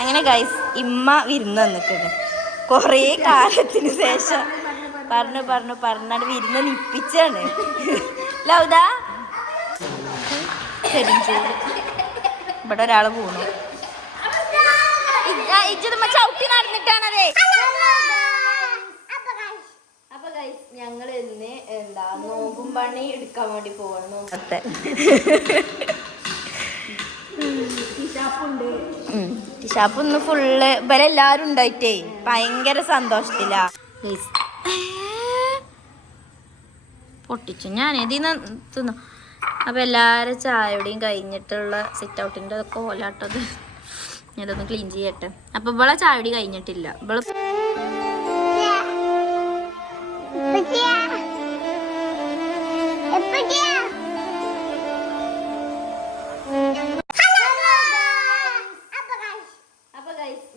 അങ്ങനെ ഗൈസ് ഇമ്മ വിരുന്ന് വന്നിട്ടുണ്ട് കുറേ കാലത്തിന് ശേഷം. പറഞ്ഞാണ് വിരുന്ന് നിപ്പിച്ചാണ്. ലൗദാ ഇവിടെ ഒരാള് പോണു. ചവിട്ടി നടന്നിട്ടാണതേ. അപ്പൊ ഗൈസ് ഞങ്ങൾ ഇന്ന് എന്താ നോമ്പും പണി എടുക്കാൻ വേണ്ടി പോവാണ്. ഷാപ്പ് ഒന്ന് ഫുള്ള് ഇവരെല്ലാരും ഉണ്ടായിട്ടേ ഭയങ്കര സന്തോഷത്തില. പൊട്ടിച്ചു ഞാൻ ഇതിന്ന് തിന്നു. അപ്പൊ എല്ലാരും ചായയുടെയും കഴിഞ്ഞിട്ടുള്ള സിറ്റ് ഔട്ടിന്റെ കോലാട്ടത് ഇതൊന്ന് ക്ലീൻ ചെയ്യട്ടെ. അപ്പൊ ഇവളെ ചായടി കഴിഞ്ഞിട്ടില്ല. ഇവള്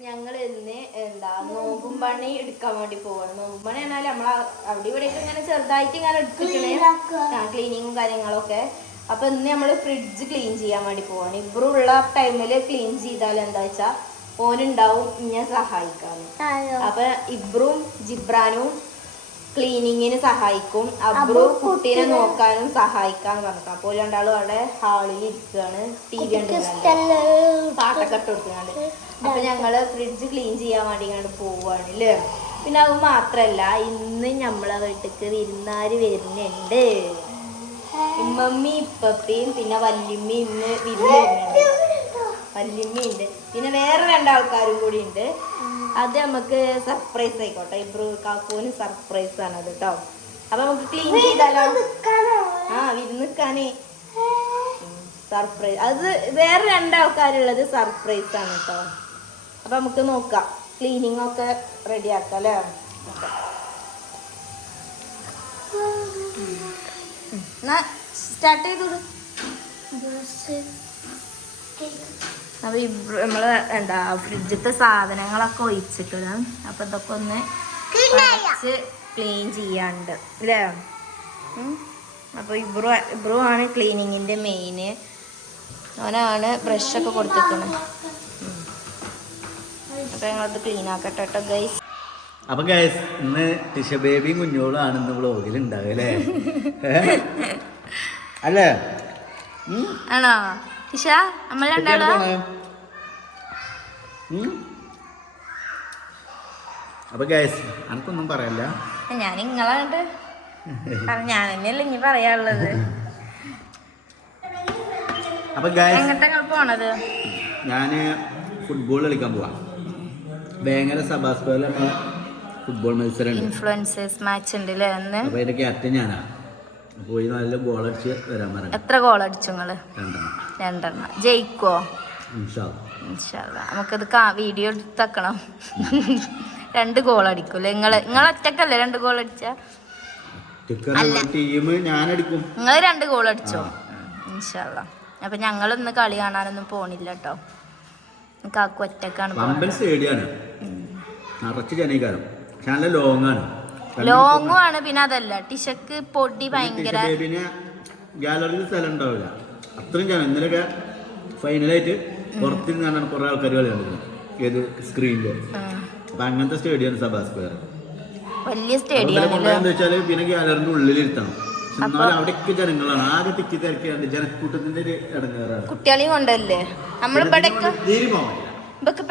ഞങ്ങൾ ഇന്ന് എന്താ നോമ്പും പണി എടുക്കാൻ വേണ്ടി പോവാണ്. നോമ്പും പണി പറഞ്ഞാൽ നമ്മള അവിടെ ഇവിടെയൊക്കെ ഇങ്ങനെ ചെറുതായിട്ട് ഇങ്ങനെ എടുക്കണേ ക്ലീനിങ്ങും കാര്യങ്ങളൊക്കെ. അപ്പൊ ഇന്ന് നമ്മള് ഫ്രിഡ്ജ് ക്ലീൻ ചെയ്യാൻ വേണ്ടി പോവാണ്. ഇവരുള്ള ടൈമില് ക്ലീൻ ചെയ്താൽ എന്താ വെച്ചാ ഓനുണ്ടാവും ഞാൻ സഹായിക്കാന്ന്. അപ്പൊ ഇബ്രും ജിബ്രാനും ക്ലീനിങ്ങിന് സഹായിക്കും. അബ്രു കുട്ടീനെ നോക്കാനും സഹായിക്കാന്ന് പറഞ്ഞു. അപ്പോൾ രണ്ടാളും അവിടെ ഹാളിൽ ഇരിക്കുകയാണ്. TV ഉണ്ട്, പാട്ടൊക്കെ ഇട്ട് കൊടുക്കുന്നുണ്ട്. അപ്പൊ ഞങ്ങള് ഫ്രിഡ്ജ് ക്ലീൻ ചെയ്യാൻ വേണ്ടി ഇങ്ങോട്ട് പോവാണ് അല്ലേ. പിന്നെ അത് മാത്രല്ല ഇന്ന് നമ്മളെ വീട്ടിക്ക് വിരുന്നാര് വരുന്നുണ്ട്. ഇമ്മമ്മി ഇപ്പപ്പയും പിന്നെ വല്യമ്മയും ഇന്ന് വിരുന്ന് വരുന്നുണ്ട്. വല്യമ്മയുണ്ട്, പിന്നെ വേറെ രണ്ടാൾക്കാരും കൂടി ഉണ്ട്. അത് നമുക്ക് സർപ്രൈസ് ആയിക്കോട്ടെ. ഇബ്രു കാക്കൂന് സർപ്രൈസ് ആണ് അത് കേട്ടോ. അപ്പൊ നമുക്ക് ക്ലീൻ ചെയ്താലോ? വിരുന്നിക്കാനേ സർപ്രൈസ്. അത് വേറെ രണ്ടാൾക്കാരുള്ളത് സർപ്രൈസ് ആണ് കേട്ടോ. അപ്പൊ നമുക്ക് നോക്കാം, ക്ലീനിങ് ഒക്കെ റെഡി ആക്കാം അല്ലേ. സ്റ്റാർട്ട് ചെയ്തോളൂ. അപ്പൊ നമ്മള് എന്താ ഫ്രിഡ്ജിത്തെ സാധനങ്ങളൊക്കെ ഒഴിച്ചിട്ടില്ല. അപ്പൊ ഇതൊക്കെ ഒന്ന് ക്ലീൻ ചെയ്യാണ്ട് അല്ലേ. അപ്പൊ ഇബ്രു ആണ് ക്ലീനിങ്ങിന്റെ മെയിന്. അവനാണ് ബ്രഷൊക്കെ കൊടുത്തിരിക്കുന്നത്. അപ്പൊ ഞങ്ങളത് ക്ലീൻ ആക്കട്ടെ കേട്ടോ ഗൈസ്. അപ്പൊ ഗൈസ് ഇന്ന് ടിഷ ബേബിയും കുഞ്ഞോളും ആണ് ഇന്ന് വ്ളോഗിൽ ഉണ്ടാവല്ലേ അല്ലേ? ആണോ ടിഷ? നമ്മൾ രണ്ടാളോ? അപ്പൊ ഗൈസ് എനിക്കൊന്നും പറയല്ല. ഞാൻ നിങ്ങളുണ്ട് ഞാൻ തന്നെയല്ല ഇനി പറയാനുള്ളത്. അപ്പൊ ഗൈസ് എങ്ങോട്ടാ പോണത്? ഞാന് ഫുട്ബോൾ കളിക്കാൻ പോവാ. ഭയങ്കര സഭാസ്പേല ഫുട്ബോൾ മത്സരം ഇൻഫ്ലുവൻസേഴ്സ് മാച്ച് ഉണ്ട് അല്ലേ അന്ന്. അപ്പൊ അതിന്റെ ക്യാപ്റ്റൻ ഞാനാ. പോയി നല്ല ഗോൾ അടിച്ച് വരാൻ പറഞ്ഞു. എത്ര ഗോൾ അടിച്ചു നിങ്ങള്? രണ്ടെണ്ണം. ജയിക്കോ? നമുക്കത് വീഡിയോ എടുത്തക്കണം. 2 ഗോൾ അടിക്കൂല്ലേ നിങ്ങള്? ഒറ്റക്കല്ലേ 2 ഗോൾ അടിച്ച? നിങ്ങള് 2 ഗോൾ അടിച്ചോ? ഇൻഷാല്ല. അപ്പൊ ഞങ്ങളിന്ന് കളി കാണാനൊന്നും പോണില്ല കേട്ടോ. കാക്കു ഒറ്റക്കാണ്. ലോങ്ങും ആണ്. പിന്നെ അതല്ല ടിഷക്ക് പൊടി ഭയങ്കര ഗാലറിയിൽ സ്ഥലം ഉണ്ടാവില്ല. അത്രയും ജനം ഇന്നലെ ഫൈനലായിട്ട് പുറത്തിരുന്നാണ് കുറെ ആൾക്കാർ കളി കണ്ടിരുന്നത്. ഏത് സ്ക്രീനില്. അപ്പൊ അങ്ങനത്തെ സ്റ്റേഡിയം സഭാ സ്ക്വയർ വലിയ സ്റ്റേഡിയം. എന്താ വെച്ചാല് പിന്നെ ഗാലറിന്റെ ഉള്ളിലിരുത്തണം. എന്നാലും അവിടെയൊക്കെ ജനങ്ങളാണ്. ആകെ തിക്കി തിരക്കിയാണ്. ജനക്കൂട്ടത്തിന്റെ ഒരു ഇടങ്ങേറാണ്. കുട്ടികളെയും കൊണ്ടല്ലേ നമ്മളിവിടെ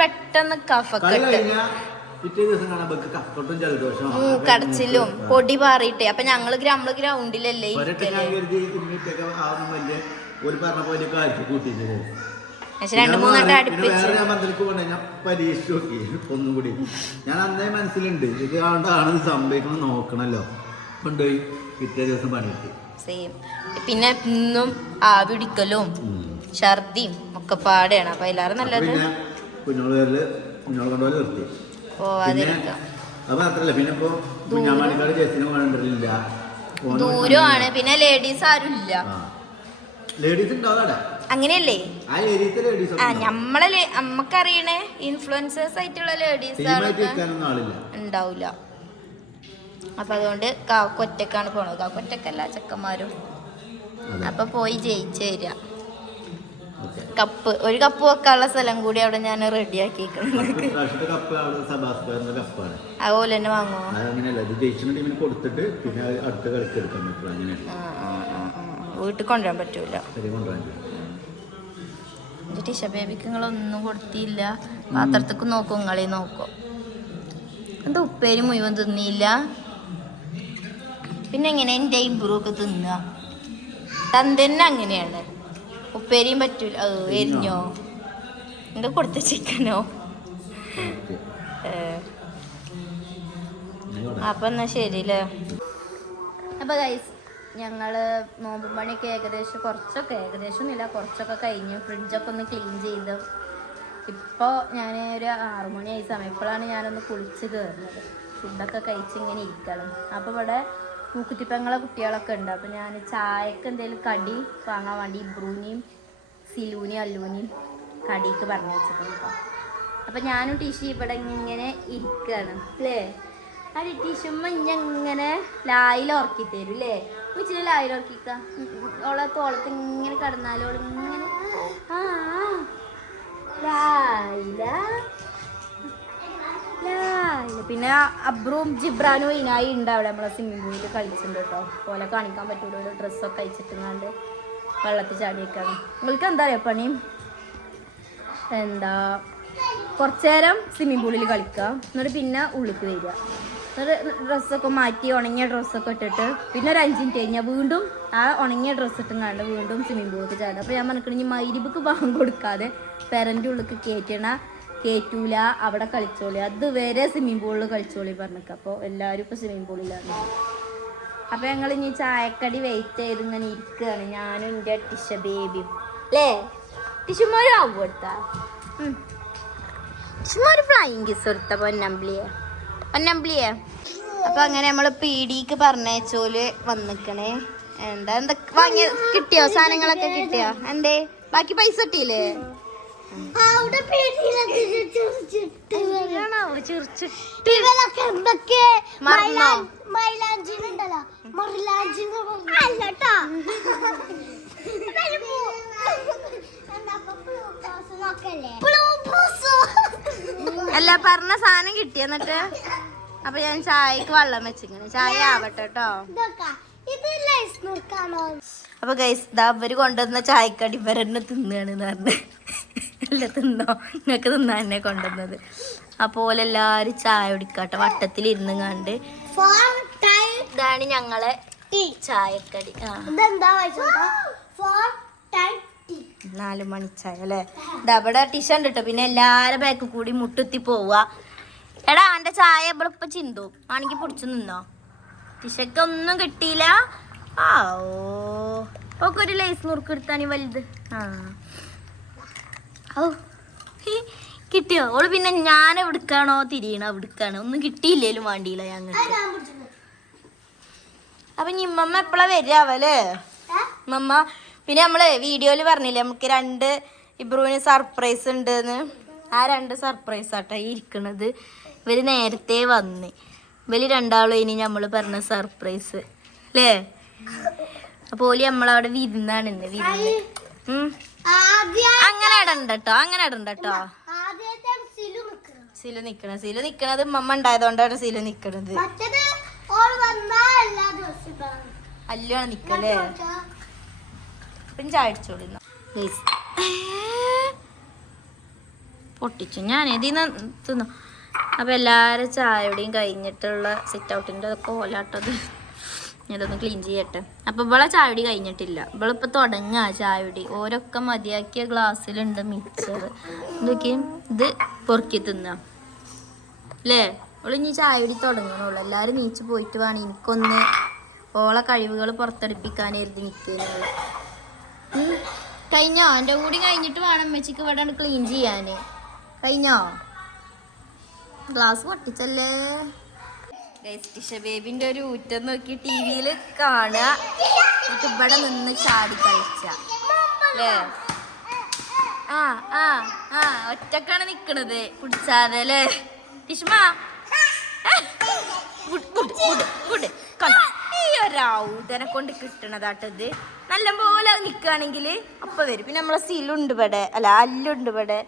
പെട്ടെന്ന് പിറ്റേ ദിവസം കാണാൻ കഫക്കെട്ടും ജലദോഷം കടച്ചിലും പൊടി പാറിയിട്ടേ. അപ്പൊ നമ്മള് ഗ്രൗണ്ടിലല്ലേ ഒരു പറഞ്ഞ പോലെ കാഴ്ച കൂട്ടിട്ട് 2-3 വട്ടം അടുപ്പിച്ച് ഞാൻ പന്തലിക്ക് പോകണേ. ഞാൻ പരീക്ഷ നോക്കി ഒന്നും കൂടി. ഞാൻ അന്നേ മനസ്സിലുണ്ട് ഇത് ആണെന്ന് സംഭവിക്കണം നോക്കണല്ലോ. കൊണ്ടുപോയി പിറ്റേ ദിവസം പണിയിട്ട് സെയിം. പിന്നെ ഇന്നും ആവി പിടിക്കലും ഛർദിയും ഒക്കെ പാടെയാണ്. അപ്പൊ എല്ലാരും നല്ലത് കുഞ്ഞോള് കൊണ്ടുപോലെ നിർത്തി പോവാതിരിക്കാം. അത് മാത്രല്ല പിന്നെ ഇപ്പൊ കുഞ്ഞാമാണിക്കാട് ചേച്ചിനെ കൊണ്ടില്ല, ദൂരമാണ്. പിന്നെ ലേഡീസ് ആരും ഇല്ല. ലേഡീസ് ഉണ്ടാവാടെ അങ്ങനെയല്ലേ? നമ്മളെ നമ്മക്കറിയണേ ഇൻഫ്ലുവൻസേഴ്സ് ആയിട്ടുള്ള ലേഡീസ് ഉണ്ടാവില്ല. അപ്പൊ അതുകൊണ്ട് കാക്കൊറ്റക്കാണ് പോണത്. കാക്കൊറ്റക്കല്ല ചെക്കന്മാരും. അപ്പൊ പോയി ജയിച്ചു തരിക. കപ്പ് ഒരു കപ്പ് വെക്കാനുള്ള സ്ഥലം കൂടി അവിടെ ഞാൻ റെഡി ആക്കിയിരിക്കുന്നത്. അതുപോലെ തന്നെ വാങ്ങുമോ? വീട്ടിൽ കൊണ്ടുവരാൻ പറ്റൂല. ടിഷ ബേബിക്ക് നിങ്ങളൊന്നും കൊടുത്തില്ല. പാത്രത്തേക്ക് നോക്കും, നിങ്ങളെ നോക്കും. എന്താ ഉപ്പേരി മുഴുവൻ തിന്നില്ല? പിന്നെ എങ്ങനെ എൻ്റെ ഇബ്രുവൊക്കെ തിന്നുക? തന്തന്നെ അങ്ങനെയാണ്, ഉപ്പേരിയും പറ്റൂല. എരിഞ്ഞോ? എന്താ കൊടുത്ത ചിക്കനോ? അപ്പൊ എന്നാ ശരിയല്ലേ. അപ്പൊ ഗൈസ്, ഞങ്ങള് നോമ്പ് പണിയൊക്കെ ഏകദേശം ഇല്ല, കുറച്ചൊക്കെ കഴിഞ്ഞു. ഫ്രിഡ്ജൊക്കെ ഒന്ന് ക്ലീൻ ചെയ്ത് ഇപ്പോൾ ഞാൻ ഒരു 6 മണിയായി സമയം. ഇപ്പോഴാണ് ഞാനൊന്ന് കുളിച്ച് കയറുന്നത്. ഫുഡൊക്കെ കഴിച്ച് ഇങ്ങനെ ഇരിക്കണം. അപ്പോൾ ഇവിടെ മൂക്കുത്തിപ്പങ്ങളെ കുട്ടികളൊക്കെ ഉണ്ട്. അപ്പോൾ ഞാൻ ചായക്ക് എന്തെങ്കിലും കടി വാങ്ങാൻ വേണ്ടി ഇബ്രൂനെയും സിലൂനെയും അല്ലൂനെയും കടിക്ക് പറഞ്ഞു വെച്ചിട്ടുണ്ട് കേട്ടോ. അപ്പോൾ ഞാനും ടിഷി ഇവിടെ ഇങ്ങനെ ഇരിക്കുകയാണ് അല്ലേ. ആ ടിഷുമ്മ ഇങ്ങനെ ലായിൽ ഉറക്കി തരും അല്ലേ. ഇച്ചിരി ലായിൽ ഉറക്കിക്ക. ഓളെ തോളത്ത് ഇങ്ങനെ കിടന്നാലും ഓളിങ്ങനെ ലായില. പിന്നെ അബ്രും ജിബ്രാനും ഇനായി ഉണ്ട് അവിടെ. നമ്മളെ സ്വിമ്മിംഗ് പൂളിൽ കളിച്ചിട്ടുണ്ട് കേട്ടോ. പോലെ കാണിക്കാൻ പറ്റൂല, ഡ്രസ്സൊക്കെ അയച്ചിട്ടുങ്ങാണ്ട് വെള്ളത്തിൽ ചാടിയേക്കാണ്. നിങ്ങൾക്ക് എന്താ അറിയാം പണി? കുറച്ചു നേരം സ്വിമ്മിംഗ് പൂളിൽ കളിക്കുക, എന്നിട്ട് പിന്നെ ഉള്ളിലേക്ക് വരിക. എന്നിട്ട് ഡ്രസ്സൊക്കെ മാറ്റി ഉണങ്ങിയ ഡ്രസ്സൊക്കെ ഇട്ടിട്ട് പിന്നെ ഒരു 5 മിനിറ്റ് കഴിഞ്ഞാൽ വീണ്ടും ആ ഉണങ്ങിയ ഡ്രസ്സ് ഇട്ടുങ്ങാണ്ട് വീണ്ടും സ്വിമ്മിംഗ് പൂളിലേക്ക് ചാടുക. അപ്പോൾ ഞാൻ പറഞ്ഞിട്ടുണ്ടെങ്കിൽ മഗ്‌രിബിക്ക് ബാങ്ക് കൊടുക്കാതെ പെരൻ്റെ ഉള്ളിലേക്ക് കയറ്റൂല, അവിടെ കളിച്ചോളി, അതുവരെ സ്വിമ്മിംഗ് പൂളിൽ കളിച്ചോളി പറഞ്ഞിട്ട്. അപ്പോൾ എല്ലാവരും ഇപ്പോൾ സ്വിമ്മിംഗ് പൂളിലാണ്. അപ്പോൾ ഞങ്ങൾ ഇനി ചായക്കടി വെയിറ്റ് ചെയ്ത് ഇങ്ങനെ ഇരിക്കുകയാണ്, ഞാനും എൻ്റെ ടിഷ ബേബിയും അല്ലേ. ടിഷുമാരും ആവും കൊടുത്താ ടിഷുമാര് ഫ്ലൈയിങ് കിസ് കൊടുത്ത പൊന്നമ്പിളിയെ. അപ്പോൾ അങ്ങനെ നമ്മൾ പീടിക്ക് പറഞ്ഞോല് വന്നിക്കണേ. എന്താ വാങ്ങിയ കിട്ടിയോ? സാധനങ്ങളൊക്കെ കിട്ടിയോ? എന്തേ ബാക്കി പൈസ കിട്ടിയില്ലേ? അല്ല, പറഞ്ഞ സാധനം കിട്ടി. എന്നിട്ട് അപ്പൊ ഞാൻ ചായക്ക് വെള്ളം വെച്ചിങ്ങനെ. ചായ ആവട്ടെ കേട്ടോ. അപ്പൊ ഗൈസ്, അവര് കൊണ്ടുവന്ന ചായക്കടി ഇവരെന്നെ തിന്നുകയാണെന്ന് പറഞ്ഞ്. അല്ല, തിന്നോ, നിങ്ങൾക്ക് തിന്നാൻ തന്നെ കൊണ്ടുവന്നത്. അപ്പോൾ എല്ലാരും ചായ കുടിക്കാട്ടെ വട്ടത്തിലിരുന്ന് കണ്ട്. ഇതാണ് ഞങ്ങളെ ചായക്കടി. 4 മണി ചായ അല്ലേ. ഇവിടെ ടിഷണ്ട് കേട്ടോ. പിന്നെ എല്ലാരും ബാക്ക് കൂടി മുട്ടുത്തി പോവാ. എടാ, എന്റെ ചായ ഇവിടെ ഇപ്പൊ ചിന്തു ആണെങ്കിൽ പൊടിച്ചു നിന്നോ. ടിഷക്ക് ഒന്നും കിട്ടിയില്ല. ഒക്കെ ഒരു ലേസ് നുറുക്ക് എടുത്താണ് വലുത്. കിട്ടിയോ? ഓള് പിന്നെ ഞാൻ എവിടുക്കാണോ തിരിയണോ എവിടുക്കാണ്, ഒന്നും കിട്ടിയില്ലേലും വേണ്ടിയില്ല ഞങ്ങൾക്ക്. അപ്പൊ ഇമ്മമ്മ എപ്പോഴാ വരാവല്ലേ മമ്മ? പിന്നെ നമ്മള് വീഡിയോയില് പറഞ്ഞില്ലേ നമുക്ക് 2 ഇബ്രുവിന് സർപ്രൈസ് ഉണ്ടെന്ന്. ആ 2 സർപ്രൈസ് ആട്ടോ ഈ ഇരിക്കണത്. ഇവര് നേരത്തെ വന്ന്. ഇവര് 2 ഇനി നമ്മള് പറഞ്ഞ സർപ്രൈസ് അല്ലേ. അപ്പൊ ഓലി നമ്മളവിടെ വിരുന്നാണ് ഇന്ന്. വിരുന്ന് അങ്ങനെ ഇടണ്ടോ, അങ്ങനെ ഇടണ്ടോ. സിലു നിക്കണത് മമ്മ ഉണ്ടായതുകൊണ്ടാണ് സിലു നിക്കണത്. അല്ലാണ് നിക്കല്ലേ. പിന്നെ ചായ അടിച്ചോളി പൊട്ടിച്ചു ഞാൻ ഇതിന്ന് തിന്നു. അപ്പൊ എല്ലാരും ചായയുടെയും കഴിഞ്ഞിട്ടുള്ള സിറ്റ് ഔട്ടിന്റെ കോലാട്ടത് ഇതൊന്ന് ക്ലീൻ ചെയ്യട്ടെ. അപ്പൊ ഇവളെ ചായടി കഴിഞ്ഞിട്ടില്ല. ഇവളിപ്പോ തുടങ്ങാ ചായടി. ഓരൊക്കെ മതിയാക്കിയ ഗ്ലാസ്സിലുണ്ട് മിക്സർ. ഇതൊക്കെ ഇത് പൊറുക്കി തിന്നാ അല്ലേ. ഓള് ഇനി ചായടി തുടങ്ങണുള്ളൂ. എല്ലാരും നീച്ച് പോയിട്ട് വേണം എനിക്കൊന്ന് ഓളെ കഴിവുകൾ പുറത്തെടുപ്പിക്കാനായിരുന്നു നിൽക്കുന്നത്. കഴിഞ്ഞോ? എൻ്റെ കൂടി കഴിഞ്ഞിട്ട് വേണം അമ്മച്ചിക്ക് ഇവിടെ ക്ലീൻ ചെയ്യാന്. കഴിഞ്ഞോ? ഗ്ലാസ് പൊട്ടിച്ചല്ലേ. ടിഷ ബേബിന്റെ ഒരു ഊറ്റം നോക്കി ടിവിയിൽ കാണുക. എന്നിട്ട് ഇവിടെ നിന്ന് ചാടി കളിച്ച അല്ലേ. ഒറ്റക്കാണ് നിക്കണത് പിടിച്ചാതെ അല്ലേ ടിഷ്മ. അയ്യോ ഒരൗതനെ കൊണ്ട് കിട്ടണതാട്ടത്. നല്ലപോലെ നിൽക്കുകയാണെങ്കിൽ അപ്പം വരും. പിന്നെ നമ്മളെ സിലുണ്ട് ഇവിടെ, അല്ല അല്ലുണ്ട് ഇവിടെ,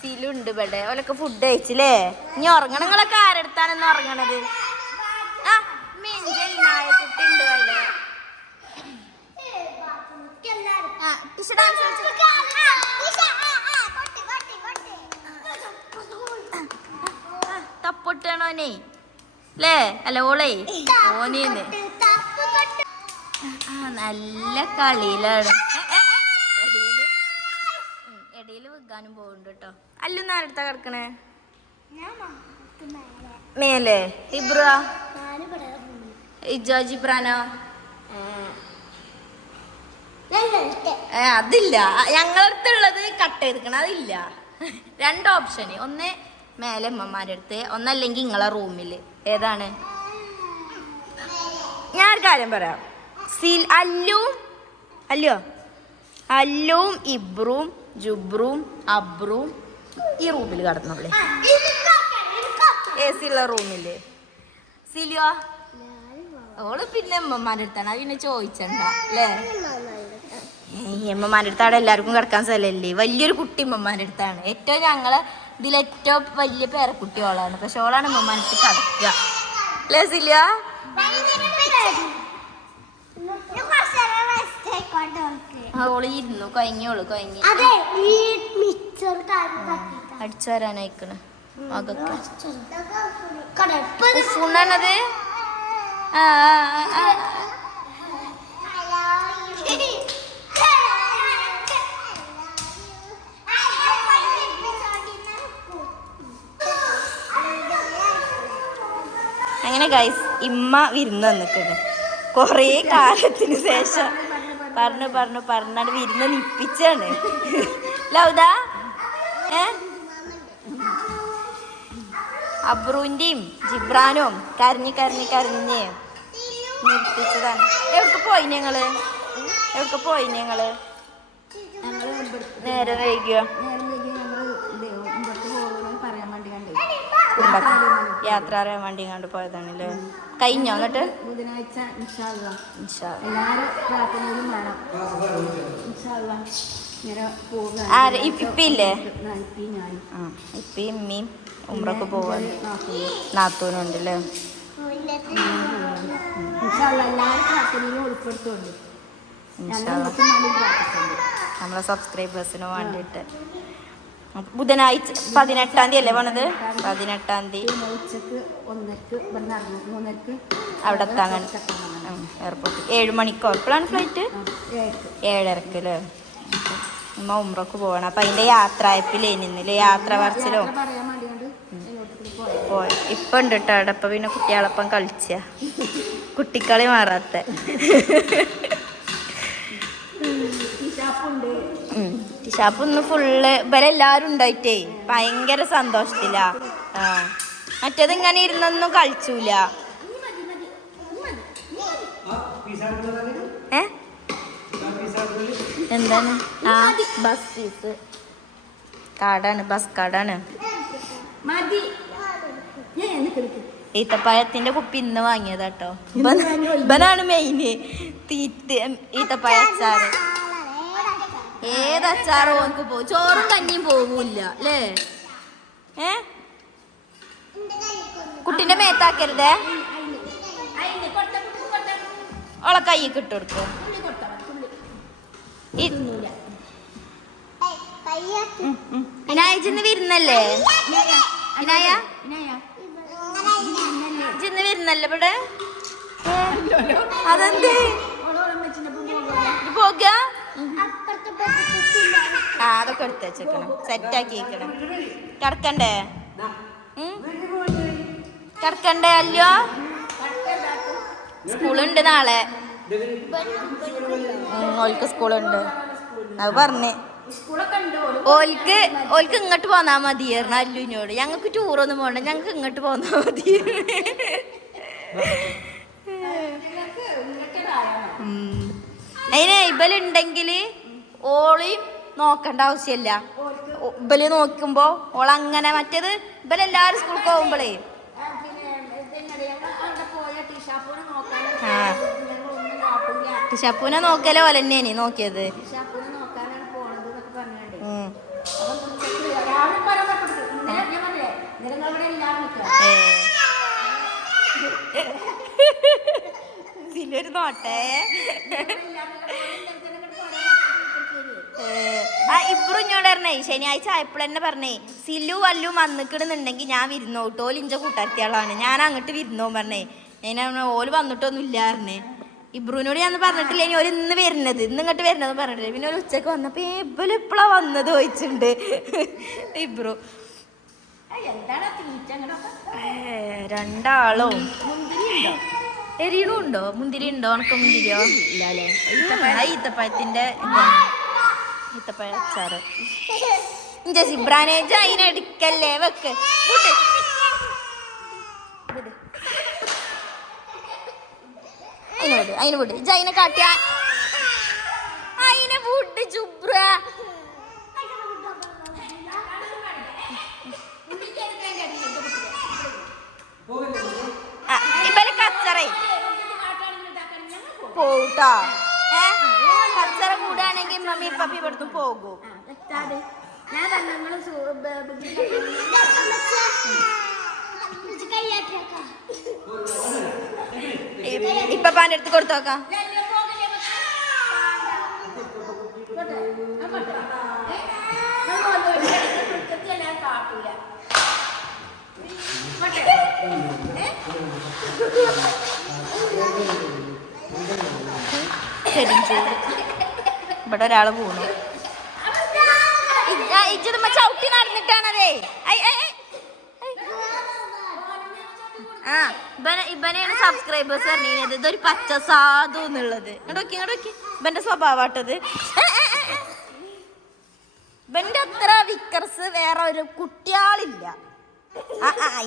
സിലുണ്ട് ഇവിടെ. ഓലൊക്കെ ഫുഡ് കഴിച്ചില്ലേ? ഇനി ഉറങ്ങണങ്ങളൊക്കെ ആരെടുത്താണെന്ന് ഉറങ്ങണത്? ആ കുട്ടി ഉണ്ട് അവിടെ. തപ്പൊട്ടാണോനെ അല്ലേ? അല്ല ഓളേ ഓനേന്ന് നല്ല കളിയിലാണ്. ഇടയില് വിൽക്കാനും പോകുന്നുണ്ട് കേട്ടോ. അല്ലൊന്നും ആരെടുത്താ കിടക്കണേ? മേലെ ഇബ്ര ഇജോ ജിബ്രാനോ? അതില്ല, ഞങ്ങളടുത്തുള്ളത് കട്ട് ചെയ്തിക്കണം. അതില്ല. 2 ഓപ്ഷന്. ഒന്ന് മേലെ അമ്മമാരുടെ അടുത്ത്, ഒന്നല്ലെങ്കിൽ നിങ്ങളെ റൂമില്. ഏതാണ്? ഞാൻ ഒരു കാര്യം പറയാം. അല്ലും ഇബ്രും ജുബ്രും അബ്രും ഈ റൂമിൽ കടന്നോളേ, AC ഉള്ള റൂമില്. സിലിയോ ഓള് പിന്നെ അമ്മമാരുടെ അടുത്താണ്. അത് പിന്നെ ചോദിച്ചണ്ട അല്ലേ? അമ്മമാരുടെ അടുത്ത് അവിടെ എല്ലാവർക്കും കിടക്കാൻ സ്ഥലമല്ലേ? വലിയൊരു കുട്ടി അമ്മമാരുടെ അടുത്താണ്. ഏറ്റവും ഞങ്ങള് ഇതിലേറ്റവും വലിയ പേരക്കുട്ടി ഓളാണ്. പക്ഷെ ഓളാണ് അമ്മമാരുടെ അടുത്ത് കിടക്കുക അല്ലേ സിലിയ? ഓള് ഇരുന്നു കൊയങ്ങോളൂ. അടിച്ചു വരാനായിക്കണ് അതൊക്കെ ഫുണ്ണത്. അങ്ങനെ ഗൈസ് ഇമ്മ വിരുന്ന് വന്നിട്ടുണ്ട്. കുറേ കാലത്തിന് ശേഷം പറഞ്ഞാണ് വിരുന്ന് നിപ്പിച്ചാണ്. ലൗദാ അബ്രുവിൻ്റെയും ജിബ്രാനും കരഞ്ഞ് നിർത്തിച്ചതാണ്. എവിടെ പോയി ഞങ്ങള്? നേരെ വൈകിയോ? യാത്ര അറിയാൻ വേണ്ടി കണ്ടു പോയതാണല്ലേ. കഴിഞ്ഞോ? എന്നിട്ട് ബുധനാഴ്ച എല്ലാവരും വേണം. ഇപ്പില്ലേ? ഇപ്പയും ഇമ്മയും ഉമ്രക്ക് പോവാൻ നാത്തൂനുണ്ടല്ലേ. നമ്മളെ സബ്സ്ക്രൈബേഴ്സിന് വേണ്ടിയിട്ട് ബുധനാഴ്ച 18-ാം തീയതി അല്ലേ പോണത്? 18-ാം തീയതി ഉച്ചക്ക് 1:00 അവിടെ എത്താൻ എയർപോർട്ടിൽ 7 മണിക്കോ? എപ്പോഴാണ് ഫ്ലൈറ്റ്? 7:30 അല്ലേ? ഉമ്മ ഉമ്രക്ക് പോകണം. അപ്പം അതിൻ്റെ യാത്രയപ്പില്ലേ, യാത്ര പറച്ചിലോ പോയി. ഇപ്പം ഉണ്ട് കേട്ടോ അവിടെ. അപ്പം പിന്നെ കുട്ടികളപ്പം കളിച്ച കുട്ടിക്കളി മാറാത്ത ഷാപ്പ് ഒന്ന് ഫുള്ള് ഇവരെല്ലാരും ഉണ്ടായിട്ടേ ഭയങ്കര സന്തോഷത്തില. മറ്റേത് ഇങ്ങനെ ഇരുന്നൊന്നും കളിച്ചൂല. എന്താണ്? ബസ് ഫീസ് കാർഡാണ്, ബസ് കാർഡാണ്. ഈത്തപ്പഴത്തിന്റെ കുപ്പി ഇന്ന് വാങ്ങിയതാട്ടോ. ഇവനാണ് മെയിന്. ഈത്തപ്പഴ അച്ചാറ്. ഏതച്ചാറും ഓനക്ക് പോകും. ചോറും കഞ്ഞിയും പോകൂല്ല അല്ലേ? കുട്ടിന്റെ മേത്താക്കരുതേ. ഓളെ കൈക്ക് ഇട്ട് കൊടുക്കും. ഇനായിന്ന് വരുന്നല്ലേ? ഇന്ന് വരുന്നല്ലേ ഇവിടെ? അതെന്തേ പോക? അതൊക്കെ എടുത്ത് വെച്ചേക്കണം, സെറ്റാക്കി വെക്കണം. കിടക്കണ്ടേ അല്ലോ? സ്കൂളുണ്ട് നാളെ. ഓൽക്ക് സ്കൂളുണ്ട്. അത് പറഞ്ഞേ ഓൽക്ക് ഇങ്ങോട്ട് പോന്നാ മതിയായിരുന്നു അല്ലുവിനോട്. ഞങ്ങൾക്ക് ടൂറൊന്നും പോകണ്ട, ഞങ്ങൾക്ക് ഇങ്ങോട്ട് പോന്നാ മതി. അതിന് ഇബലുണ്ടെങ്കില് ഓളയും നോക്കണ്ട ആവശ്യമില്ല. ഇബല് നോക്കുമ്പോ ഓളങ്ങനെ. മറ്റേത് ഇബലെല്ലാരും സ്കൂൾക്ക് പോകുമ്പോഴേ ഷപ്പൂനെ നോക്കലോ ഓലെന്നേനി നോക്കിയത്. ഷാപ്പൂനെ നോക്കാനാണ് പോണത് എന്നൊക്കെ പറഞ്ഞാണ്ടേ. ഉം. അപ്പം ഉച്ചയ്ക്ക് രാവിലെ പറയാൻ ഇന്നലെ ഞാൻ പറഞ്ഞേ ഇന്നലെ നിങ്ങളിവിടെ എല്ലാവരും നിൽക്കുക. സിലൊരു നോട്ടേ. ഇബ്രു ഇഞ്ഞോട് പറഞ്ഞേ ശനിയാഴ്ച ആയപ്പോഴെന്നെ പറഞ്ഞേ സിലു വല്ലു വന്നിക്കിടുന്നുണ്ടെങ്കിൽ ഞാൻ വിരുന്നോട്ടോ. ഓല് ഇഞ്ച കൂട്ടാത്തിയാളാണ്, ഞാൻ അങ്ങോട്ട് വിരുന്നോ പറഞ്ഞേ. ഞാൻ ഓല് വന്നിട്ടൊന്നും ഇല്ലായിരുന്നേ. ഇബ്രുവിനോട് ഞാൻ പറഞ്ഞിട്ടില്ല, ഇനി ഓല് ഇന്ന് വരുന്നത്, ഇന്ന് ഇങ്ങോട്ട് വരുന്നത് പറഞ്ഞിട്ടില്ല. പിന്നെ ഒരു ഉച്ചക്ക് വന്നപ്പോ ഇവല് ഇപ്പളാ വന്നത് ചോദിച്ചിട്ടുണ്ട് ഇബ്രു. രണ്ടാളും എരിയണും ഉണ്ടോ? മുന്തിരി ഉണ്ടോ? ഉണക്ക മുന്തിരിയോ? ഈത്തപ്പഴത്തിന്റെ ഈത്തപ്പഴ അച്ചാറ്. സിബ്രാനെ അതിനെടുക്കല്ലേ, വെക്ക് അതിന് വിട് ജൈനെ കാട്ടിയ അതിനെ വിട് ചുബ്ര. ഇവര് കച്ചറേ പോട്ടോ. കച്ചറ കൂടാണെങ്കിൽ മമ്മി പപ്പി ഇവിടുന്ന് പോകും. ഇപ്പാന്റെ അടുത്ത് കൊടുത്തോക്കാം. ഇവിടെ ഒരാള് പോണു. ചവിട്ടി നടന്നിട്ടാണതേ. ഇവനെയാണ് സബ്സ്ക്രൈബേഴ്സ് പറഞ്ഞത് ഇതൊരു പച്ച സാധു എന്നുള്ളത്. ഇങ്ങോട്ടോക്കി ഇവന്റെ സ്വഭാവട്ടത്. ഇവന്റെ അത്ര വിക്കർസ് വേറെ ഒരു കുട്ടിയാളില്ല.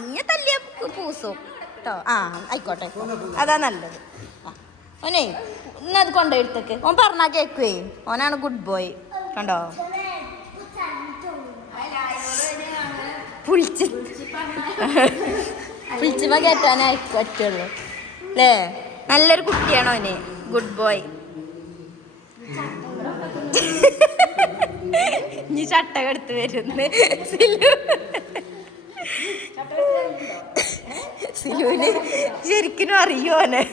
ഇങ്ങനെ തല്ലിയ പൂസും കേട്ടോ. ആയിക്കോട്ടെ, അതാ നല്ലത്. ഓനെ ഇന്നത് കൊണ്ടുപോയിട്ടേക്ക്. ഓൻ പറഞ്ഞാ കേക്കുവേ. ഓനാണ് ഗുഡ് ബോയ്. കണ്ടോ പുളിച്ചിമ കയറ്റാനായി പറ്റുള്ളൂ അല്ലേ? നല്ലൊരു കുട്ടിയാണോ ഓന്? Good boy. ഇനി ചട്ടകം എടുത്ത് വരുന്നു സിലുവിന് ശരിക്കും അറിയോനെ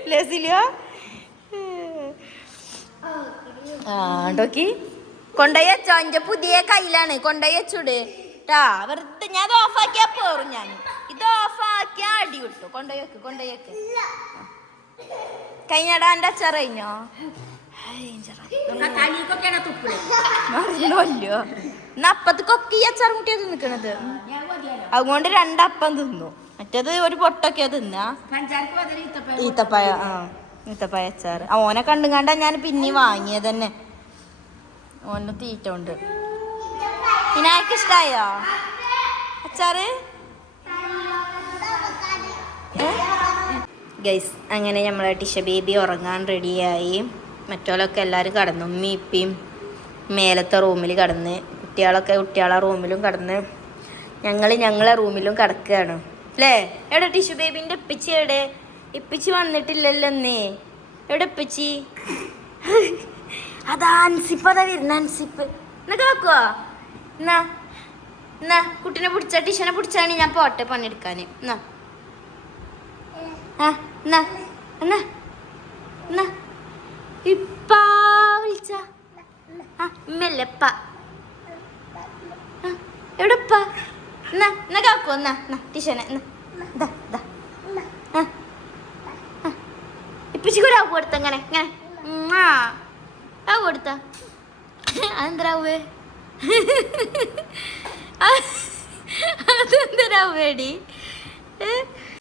അല്ലേ സിലുവ? ഡോക്കി കൊണ്ടുപോയി വെച്ചോ. എന്റെ പുതിയ കയ്യിലാണ്, കൊണ്ടുപോയി വെച്ചൂട് ട്ടാ. വെറുതെ ഞാൻ ഇത് ഓഫാക്കിയാ പോറും. ഞാൻ ഇത് ഓഫാക്കിയാ അടി വിട്ടു. കൊണ്ടുപോയി വെക്ക്. കഴിഞ്ഞടാ എന്റെ അച്ചാർ കഴിഞ്ഞോ? മറിഞ്ഞല്ലോ. ഇന്ന് അപ്പത്തേക്കൊക്കെ ഈ അച്ചാർ കുട്ടിയാ തിന്നിക്കണത്. അതുകൊണ്ട് രണ്ടപ്പം തിന്നു. മറ്റേത് ഒരു പൊട്ടൊക്കെയാ തിന്നാ. ഈത്തപ്പഴ ഈത്തപ്പഴ അച്ചാർ. ഓനെ കണ്ടും കണ്ടാ ഞാൻ പിന്നെ വാങ്ങിയത് തന്നെ. ഓന് തീറ്റ ഉണ്ട്. പിന്നെ ആർക്ക് ഇഷ്ടായോ അച്ചാറ്? ഗൈസ്, അങ്ങനെ നമ്മളെ ടിഷ ബേബി ഉറങ്ങാൻ റെഡിയായി. മറ്റോലൊക്കെ എല്ലാവരും കടന്നു. ഉമ്മി ഇപ്പിയും മേലത്തെ റൂമിൽ കടന്ന്, കുട്ടികളെ റൂമിലും കടന്ന്, ഞങ്ങളെ റൂമിലും കിടക്കുകയാണ് അല്ലേ? എവിടെ ടിഷു ബേബിൻ്റെ ഇപ്പിച്ചി എവിടെ? ഇപ്പിച്ചി വന്നിട്ടില്ലല്ലോ എന്നേ. എവിടെ ഇപ്പിച്ചി? അതാ അൻസിപ്പ്, അതാ വരുന്ന അൻസിപ്പ്. എന്നൊക്കെ വെക്കുവോ? എന്നാ കുട്ടീനെ പിടിച്ച, ടിഷനെ പിടിച്ചാണ് ഞാൻ പോട്ടെ പണിയെടുക്കാൻ. ഇപ്പ വിളിച്ച മെല്ലപ്പ എവിടെപ്പ? എന്നാ കാക്കോ, ടിഷനെ ഇപ്പിച്ചിക്കൊരാവ് കൊടുത്ത ഇങ്ങനെ ആവ് കൊടുത്ത. അതെന്തരാവേ? അതെന്തരാവേടി?